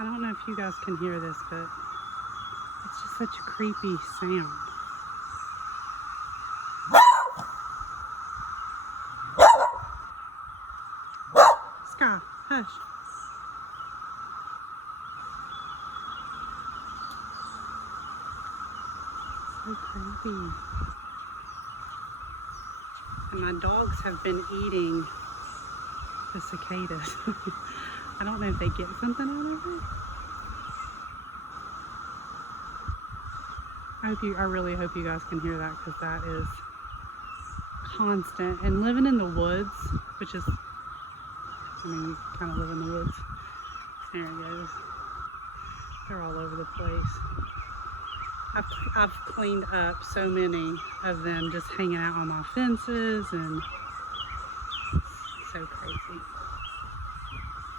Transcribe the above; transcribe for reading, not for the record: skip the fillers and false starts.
I don't know if you guys can hear this, but it's just such a creepy sound. Sky, hush. So creepy. And my dogs have been eating the cicadas. I don't know if they get something out of it. I really hope you guys can hear that, because that is constant. And living in the woods, which is, I mean, we kind of live in the woods. There it goes. They're all over the place. I've cleaned up so many of them just hanging out on my fences, and so crazy.